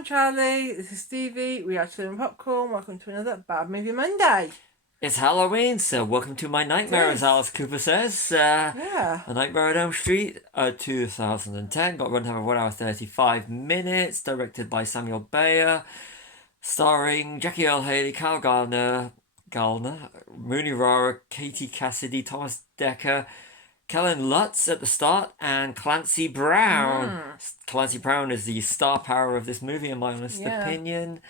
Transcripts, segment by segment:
I'm Charlie, this is Stevie, we are Chilling Popcorn, welcome to another Bad Movie Monday. It's Halloween, so welcome to my nightmare, as Alice Cooper says. A Nightmare on Elm Street, 2010, got a runtime of 1 hour 35 minutes, directed by Samuel Bayer, starring Jackie Earle Haley, Kyle Gallner, Mooney Rara, Katie Cassidy, Thomas Dekker, Kellen Lutz at the start, and Clancy Brown. Clancy Brown is the star power of this movie, in my honest opinion.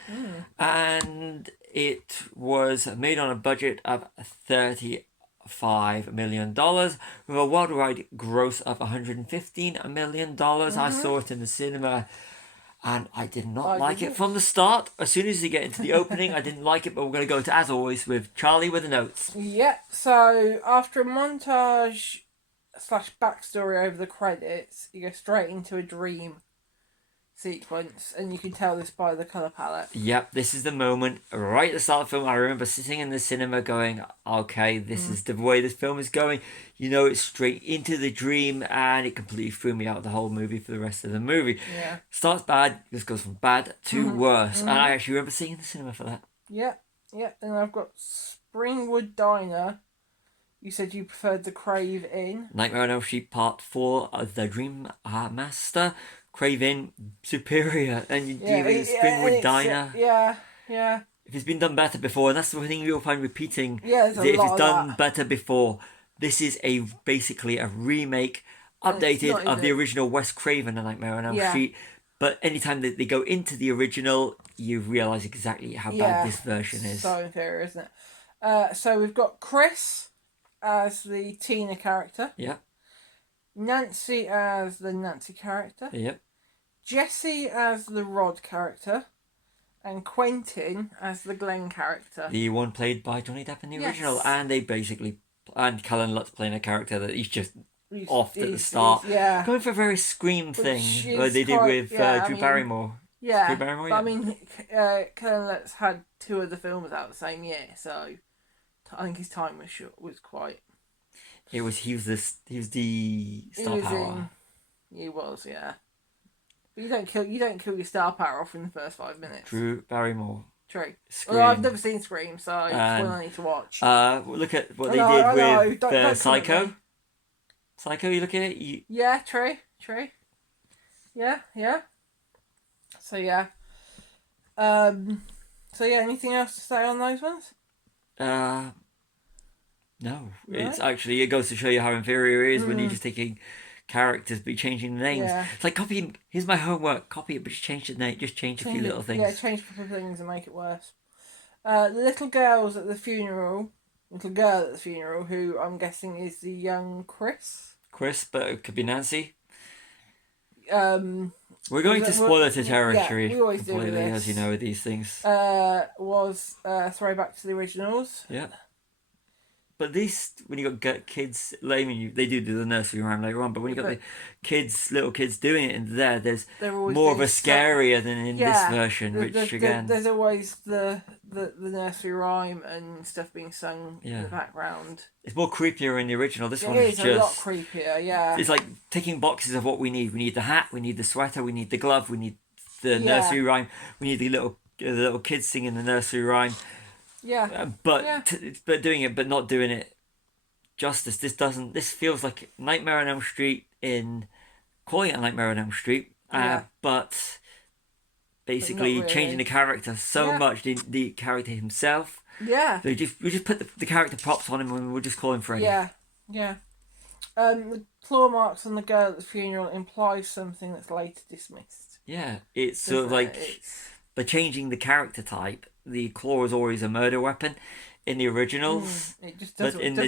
And it was made on a budget of $35 million with a worldwide gross of $115 million. I saw it in the cinema and I did not like it from the start. As soon as you get into the opening, I didn't like it, but we're going to go into, as always, with Charlie with the notes. Yeah, so after a montage / backstory over the credits, you go straight into a dream sequence, and you can tell this by the colour palette. Yep, this is the moment right at the start of the film. I remember sitting in the cinema going, okay, this is the way this film is going. You know, it's straight into the dream, and it completely threw me out of the whole movie for the rest of the movie. Yeah. Starts bad, this goes from bad to worse. And I actually remember seeing in the cinema for that. Yeah, and I've got Springwood Diner. You said you preferred the Crave Inn. Nightmare on Elm Street Part 4 of The Dream Master. Craven superior, and you give it Springwood Diner. Yeah. If it's been done better before, and that's the thing you'll find repeating. Yeah, if it's done better before, this is basically a remake, updated of the original Wes Craven A Nightmare on Elm Street. But anytime that they go into the original, you realise exactly how bad this version is. So inferior, isn't it? So we've got Chris as the Tina character. Yeah. Nancy as the Nancy character. Yep. Jesse as the Rod character. And Quentin as the Glenn character. The one played by Johnny Depp in the original. And they basically... And Kellen Lutz playing a character that he's just off at the start. Going for a very Scream thing. Like they did with Drew Barrymore. Yeah. Drew Barrymore, but I mean, Kellen Lutz had 2 of the films out the same year. So I think his time was quite... He was the star power. He was, yeah. But you don't kill your star power off in the first 5 minutes. Drew Barrymore. True. Scream. Well, I've never seen Scream, so it's one I need to watch. Look at what they did with Psycho. Psycho, you look at it. Yeah, true. Yeah. So yeah. Anything else to say on those ones? No, it's actually, it goes to show you how inferior it is when you're just taking characters but changing the names. Yeah. It's like copying. Here's my homework. Copy it, but just change the name. Just change a few little things. Yeah, change a couple of things and make it worse. The little girl at the funeral, who I'm guessing is the young Chris. Chris, but it could be Nancy. We're going to spoiler territory we always completely, do as you know, with these things. Was throwback to the originals. Yeah. But at least when you got kids, like, I mean, they do the nursery rhyme later on, but when you got the little kids doing it in there's more of a scarier than in this version, which again... There's always the nursery rhyme and stuff being sung in the background. It's more creepier in the original. This one is just... a lot creepier, yeah. It's like ticking boxes of what we need. We need the hat, we need the sweater, we need the glove, we need the nursery rhyme, we need the little kids singing the nursery rhyme. Yeah, but doing it, but not doing it justice. This feels like Nightmare on Elm Street in calling it a Nightmare on Elm Street, but basically changing the character so much. The character himself. Yeah. We just put the character props on him and we'll just call him Freddy. Yeah. The claw marks on the girl at the funeral implies something that's later dismissed. Yeah, it's sort of like by changing the character type. The claw is always a murder weapon in the originals, it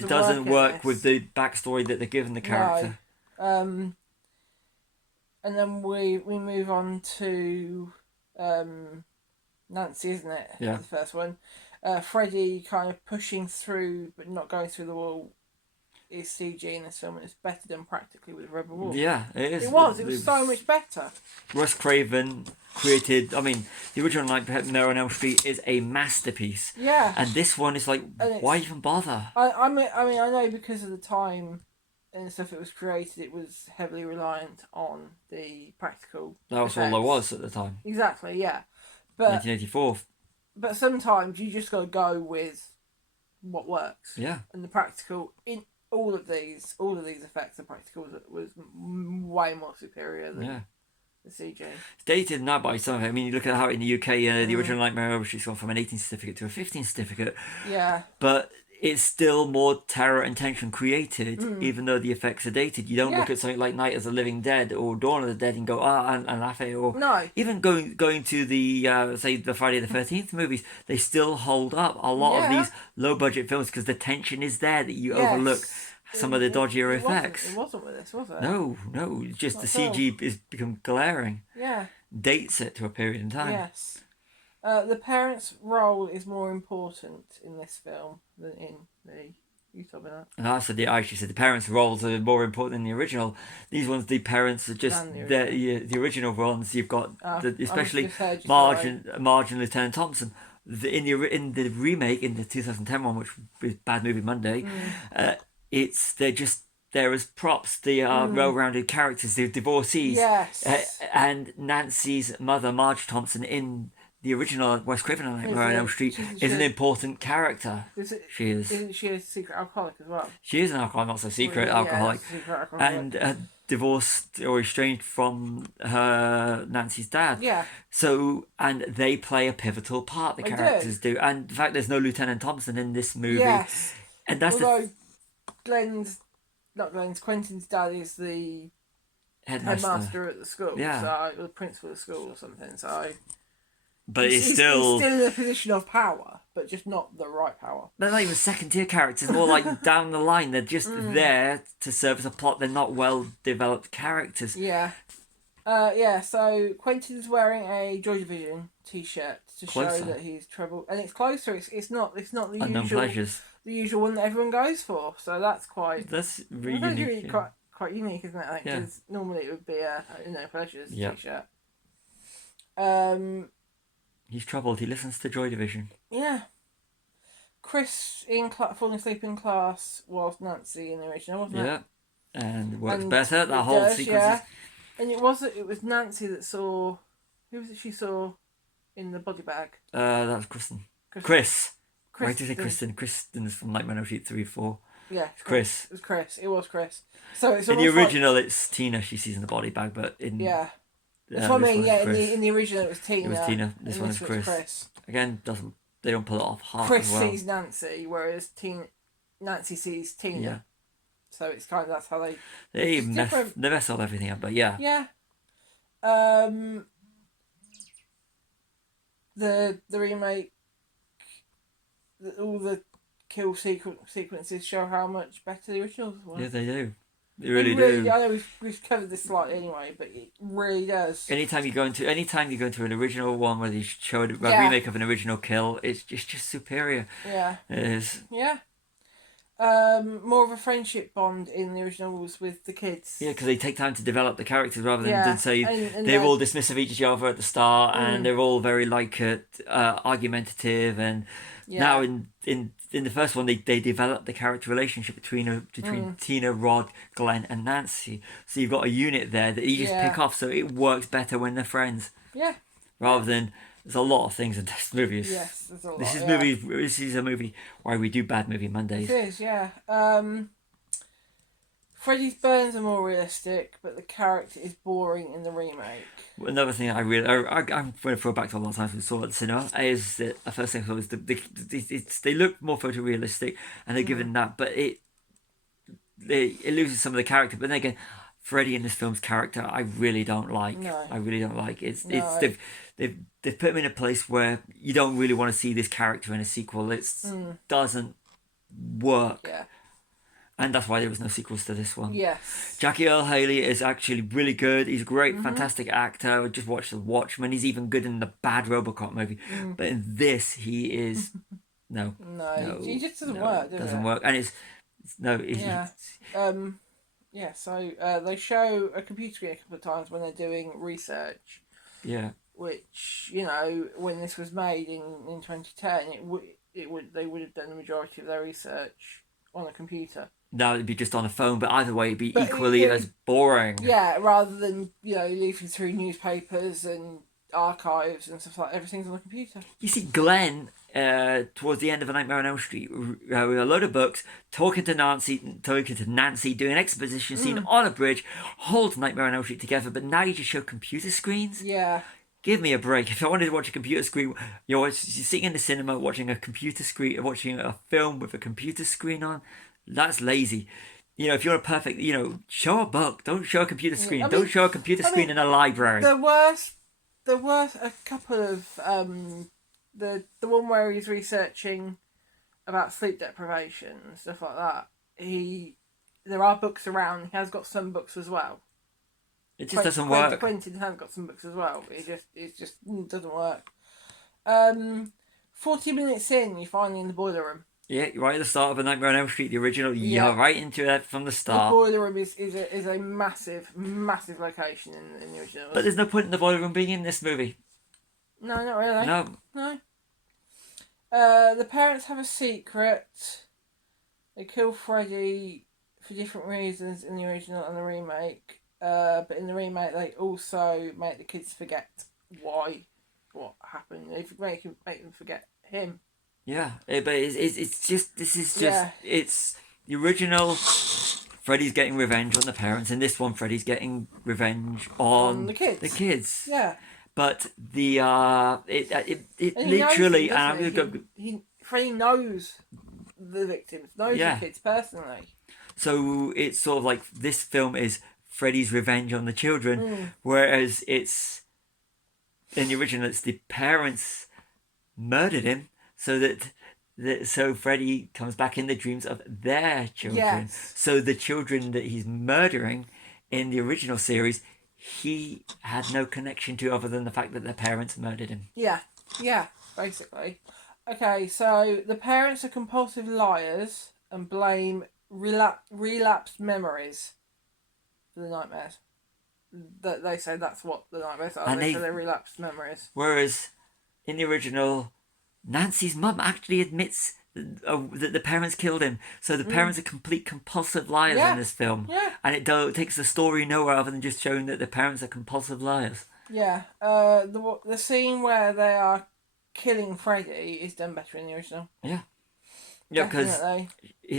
doesn't work with the backstory that they're giving the character. No. And then we move on to Nancy, isn't it? Yeah. The first one. Freddy kind of pushing through but not going through the wall is CG in this film, and it's better done practically with rubber wall. Yeah, it is. It was so much better. Wes Craven created, the original Nightmare on Elm Street is a masterpiece. Yeah. And this one is like, why even bother? I mean, I know because of the time and the stuff it was created, it was heavily reliant on the practical. That was effects. all there was at the time. Exactly, yeah. But 1984. But sometimes you just got to go with what works. Yeah. And the practical in all of these effects, the practical was way more superior than the CG. It's dated now by some of it. I mean, you look at how in the UK, the original Nightmare on Elm Street's gone from an 18 certificate to a 15 certificate. Yeah. But it's still more terror and tension created, even though the effects are dated. You don't look at something like Night of the Living Dead or Dawn of the Dead and go, and laugh at it. Or no. Even going to the, say, the Friday the 13th movies, they still hold up a lot of these low-budget films because the tension is there that you overlook some of the dodgier effects. It wasn't with this, was it? No. Just the CG has become glaring. Yeah. Dates it to a period in time. Yes. The parents' role is more important in this film than in the... You told me that. And I actually said the parents' roles are more important than the original. These ones, the parents are just the original ones. You've got especially Marge and Lieutenant Thompson. In the remake, in the 2010 one, which was Bad Movie Monday, they're there as props. They are well-rounded characters. They're divorcees. Yes. And Nancy's mother, Marge Thompson, in the original Wes Craven on Nightmare on Elm Street is an important character. She is. Isn't she a secret alcoholic as well? She is an alcoholic, not so secret alcoholic. Secret alcoholic. And divorced or estranged from her Nancy's dad. Yeah. So, and they play a pivotal part, the characters do. And in fact, there's no Lieutenant Thompson in this movie. Yes. And that's Although Quentin's dad is the headmaster at the school. So, the principal of the school or something. So... But he's still in a position of power, but just not the right power. They're not even second-tier characters, more like down the line. They're just there to serve as a plot. They're not well-developed characters. Yeah. So Quentin's wearing a Joy Division t-shirt to show that he's troubled. And it's closer. It's not the Unknown usual Pleasures. The usual one that everyone goes for. So that's really unique. Quite unique, isn't it? I think, because normally it would be a Unknown Pleasures t-shirt. He's troubled. He listens to Joy Division. Yeah. Chris in falling asleep in class was Nancy in the original, wasn't it? Yeah. And it works better. That whole sequence. Yeah. And it was Nancy that saw... Who was it she saw in the body bag? That was Kristen. Chris. Why did you say Kristen? Kristen's from Nightmare on Elm Street 3 4. Yeah. Chris. It was Chris. It was Chris. So it's in the original, it's Tina she sees in the body bag, but in... Yeah. That's what I mean, in the original it was Tina. It was Tina. This one is Chris. Again, they don't pull it off half Chris as well. sees Nancy, whereas Nancy sees Tina. Yeah. So it's kind of, that's how they mess up everything up, but yeah. Yeah. The remake, all the kill sequences show how much better the originals were. Yeah, they do. They really do. I know we've covered this slightly anyway, but it really does. Anytime you go into an original one where you show a remake of an original kill, it's just superior. Yeah. It is. Yeah. More of a friendship bond in the originals with the kids. Yeah, because they take time to develop the characters rather than say they're all dismissive of each other at the start and they're all very argumentative and now in the first one they develop the character relationship between Tina, Rod, Glenn and Nancy. So you've got a unit there that you just pick off, so it works better when they're friends. Yeah. Rather than there's a lot of things in this movie. Yes, there's a lot. This is a movie why we do Bad Movie Mondays. It is, yeah. Freddy's burns are more realistic, but the character is boring in the remake. Another thing I'm going to throw back to a lot of times we saw at the cinema is that the first thing I thought was they look more photorealistic and they're given that, but it loses some of the character. But then again, Freddy in this film's character I really don't like. No. I really don't like. They've put him in a place where you don't really want to see this character in a sequel. It doesn't work. Yeah. And that's why there was no sequels to this one. Yes. Jackie Earle Haley is actually really good. He's a great, fantastic actor. I just watched The Watchmen. He's even good in the bad RoboCop movie. But in this, he is... No. He just doesn't work, does it? Work. And so they show a computer screen a couple of times when they're doing research. Yeah. Which, when this was made in 2010, they would have done the majority of their research on a computer. No, it'd be just on a phone, but either way, it'd be equally as boring. Yeah, rather than, leafing through newspapers and archives and stuff like that. Everything's on the computer. You see Glenn, towards the end of A Nightmare on Elm Street, with a load of books, talking to Nancy, doing an exposition scene on a bridge, holds Nightmare on Elm Street together, but now you just show computer screens? Yeah. Give me a break. If I wanted to watch a computer screen, you're sitting in the cinema watching a computer screen, watching a film with a computer screen on, that's lazy. If you're a perfect, show a book. Don't show a computer screen. Don't show a computer screen in a library. There were a couple of the one where he's researching about sleep deprivation and stuff like that. There are books around. He has got some books as well. It just doesn't work. Quentin has got some books as well, but it just doesn't work. 40 minutes in, you're finally in the boiler room. Yeah, right at the start of A Nightmare on Elm Street, the original. You're right into it from the start. The boiler room is a massive, massive location in the original. But there's no point in the boiler room being in this movie. No, not really. No. The parents have a secret. They kill Freddy for different reasons in the original and the remake. But in the remake, they also make the kids forget what happened. They make them forget him. Yeah, but it's the original. Freddy's getting revenge on the parents, and this one, Freddy's getting revenge on the kids. The kids. Yeah. But the it literally, Freddy knows the victims, knows the kids personally. So it's sort of like this film is Freddy's revenge on the children, whereas it's in the original, it's the parents murdered him. So Freddy comes back in the dreams of their children. Yes. So the children that he's murdering in the original series, he had no connection to other than the fact that their parents murdered him. Yeah, basically. Okay, so the parents are compulsive liars and blame relapsed memories for the nightmares. That they say that's what the nightmares are. They say they're relapsed memories. Whereas in the original, Nancy's mum actually admits that the parents killed him. So the parents are complete compulsive liars in this film. Yeah. And it takes the story nowhere other than just showing that the parents are compulsive liars. Yeah. The scene where they are killing Freddy is done better in the original. Yeah. Yeah, because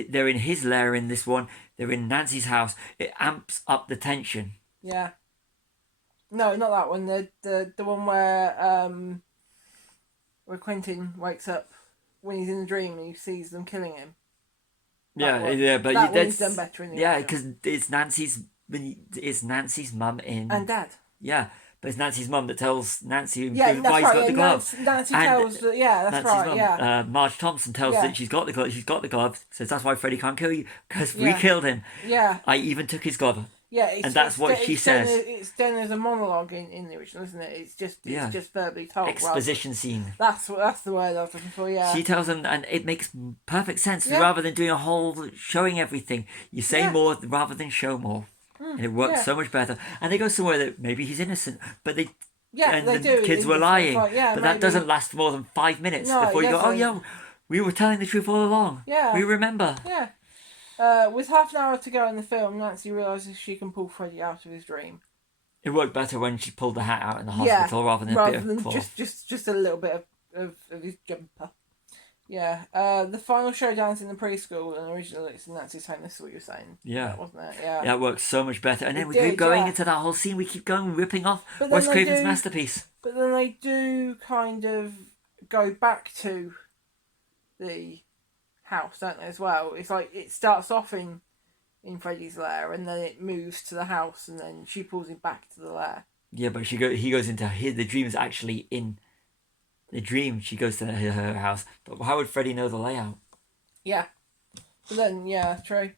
they're in his lair in this one. They're in Nancy's house. It amps up the tension. Yeah. No, not that one. The one where Quentin wakes up when he's in the dream and he sees them killing him. But that one's done better in the original. because it's Nancy's mum and dad. Yeah, but it's Nancy's mum that tells Nancy why he's got the gloves. Nancy tells that. Yeah, that's Nancy's right. mum, Yeah. Marge Thompson tells that she's got the gloves. She's got the gloves. Says that's why Freddy can't kill you because we killed him. Yeah. I even took his glove. Yeah, and that's what she says. It's done as a monologue in the original, isn't it? It's just verbally told. Exposition scene. That's the word I was looking for. Yeah. She tells him, and it makes perfect sense. Rather than doing a whole showing everything, you say more rather than show more, and it works so much better. And they go somewhere that maybe he's innocent, but they do. Kids were lying, but that doesn't last more than 5 minutes before you go, oh yeah, we were telling the truth all along. Yeah. We remember. Yeah. With half an hour to go in the film, Nancy realises she can pull Freddy out of his dream. It worked better when she pulled the hat out in the hospital rather than a bit of cloth. just a little bit of his jumper. Yeah. The final showdown's in the preschool, and originally it's in Nancy's home. This is what you were saying. Yeah. Wasn't it? Yeah. Yeah, it works so much better. And then we keep going into that whole scene. We keep going, ripping off Wes Craven's masterpiece. But then they do kind of go back to the house, don't they, as well? It's like it starts off in Freddy's lair and then it moves to the house and then she pulls him back to the lair. Yeah, but he goes into the dream is actually in the dream. She goes to her house. But how would Freddy know the layout? Yeah. But then, true.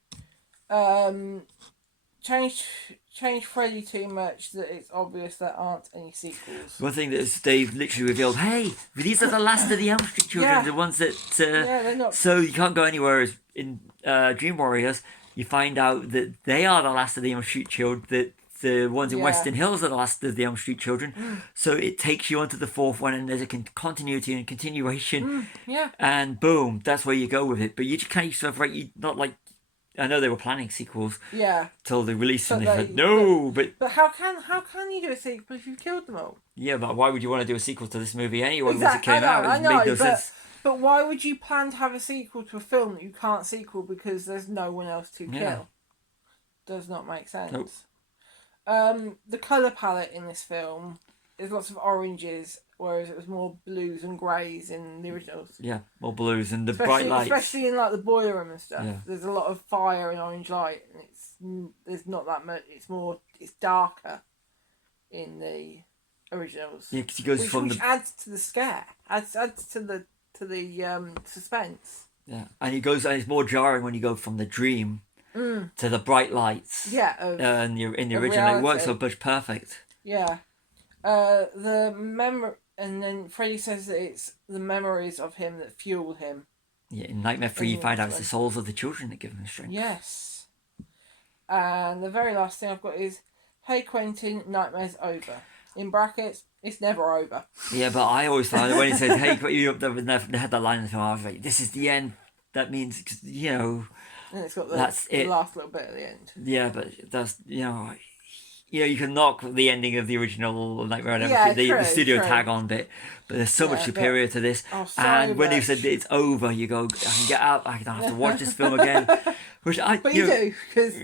Change Freddy too much that it's obvious there aren't any sequels. One thing that they've literally revealed, hey, these are the last of the Elm Street children, the ones that... they're not... So you can't go anywhere. As in Dream Warriors, you find out that they are the last of the Elm Street children, that the ones in Western Hills are the last of the Elm Street children. So it takes you onto the fourth one and there's a continuity and continuation. And boom, that's where you go with it. But you just can't sort of, not like I know they were planning sequels. Yeah. Till they released them, they said no. But how can you do a sequel if you've killed them all? Yeah, but why would you want to do a sequel to this movie anyway? Exactly. Once it came out, I know, made no sense. But why would you plan to have a sequel to a film that you can't sequel because there's no one else to kill? Does not make sense. Nope. The colour palette in this film is lots of oranges, whereas it was more blues and greys in the originals. Yeah, more blues and the bright lights. Especially in like the boiler room and stuff. Yeah. There's a lot of fire and orange light, and there's not that much. It's darker in the originals. Yeah, because he goes which adds to the scare. Adds to the suspense. Yeah, and it's more jarring when you go from the dream to the bright lights. Yeah, in the original, reality. It works so much perfect. Yeah, and then Freddy says that it's the memories of him that fuel him. Yeah, in Nightmare 3 you find out it's the souls of the children that give him strength. Yes. And the very last thing I've got is, hey Quentin, nightmare's over. In brackets, it's never over. Yeah, but I always found that when he said, hey, you up there, they had that line in the film, I was like, this is the end. That means, And it's got the last little bit at the end. Yeah, but that's, you can knock the ending of the original Nightmare on Elm Street, the studio tag on bit, but there's so much superior to this. And when he said that it's over, you go, I can get up, I don't have to watch this film again. But you do, because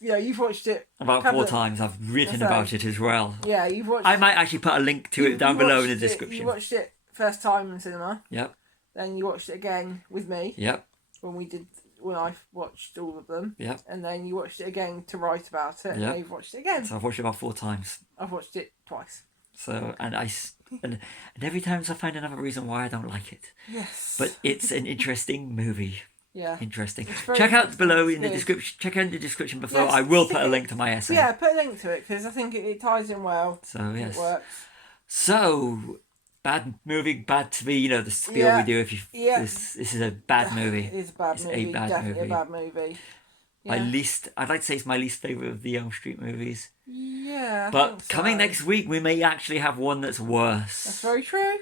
you've watched it about 4 times. I've written about it as well. Yeah, you've watched. I might actually put a link to it down below in the description. You watched it first time in the cinema. Yep. Then you watched it again with me. Yep. When I watched all of them. Yep. And then you watched it again to write about it. Yep. And you've watched it again. So I've watched it about 4 times. I've watched it twice. So and every time I find another reason why I don't like it. Yes. But it's an interesting movie. Yeah. Interesting. Check out below in the description. Check out the description below. Yes, I will put a link to my essay. Yeah, put a link to it because I think it ties in well. So yes. It works. So bad movie, bad TV. The spiel we do. If you, this is a bad movie. It is a bad movie. Definitely a bad movie. Yeah. I'd like to say it's my least favourite of the Elm Street movies. Yeah. But coming next week, we may actually have one that's worse. That's very true.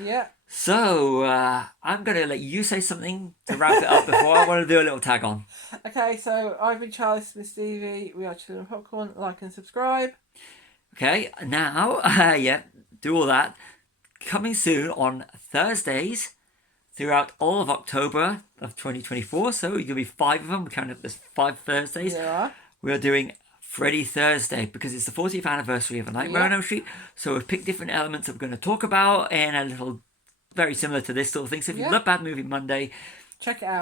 Yeah. So, I'm going to let you say something to wrap it up before I want to do a little tag on. Okay, so I've been Charlie Smith Stevie. We are Children of Popcorn. Like and subscribe. Okay, now, do all that. Coming soon on Thursdays throughout all of October of 2024. So, you'll be 5 of them. We count up as 5 Thursdays. Yeah. We are doing Freddy Thursday because it's the 40th anniversary of A Nightmare on Elm Street. So we've picked different elements that we're going to talk about and a little very similar to this sort of thing. So if you love Bad Movie Monday, check it out.